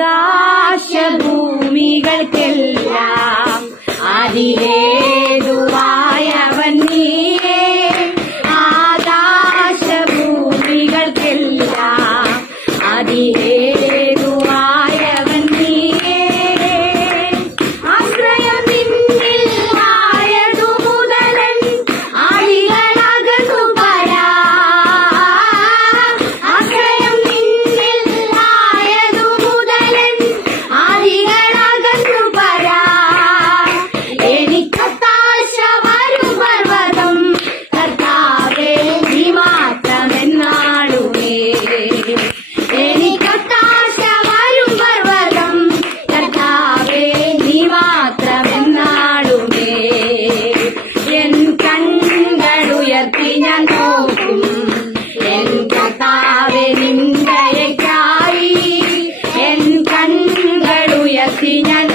ആകാശഭൂമികൾക്കെല്ലാം അതിലേതുവായവൻ നീയേ. ആകാശഭൂമികൾക്കെല്ലാം അതിലേതുവായവൻ നീയേ. ആശ്രയം നിന്നിൽ ആയതു മുതലൻ ആഴികളകന്നു പരാ. ആശ്രയം നിന്നിൽ ആയതു മുതലൻ ആഴികളകന്നു പരാ. എനിക്കൊത്താശ വരും പർവ്വതം കർത്താവേ നീ മാത്രമെന്നാളുമേ. എനിക്കൊത്താശ വരും പർവ്വതം കർത്താവേ നീ മാത്രമെന്നാളുമേ. എൻ കണ്ണുകളുയർത്തി ഞാൻ നോക്കും എൻ കർത്താവേ നിൻ ദയയ്ക്കായി. എൻ കണ്ണുകളുയർത്തി ഞാൻ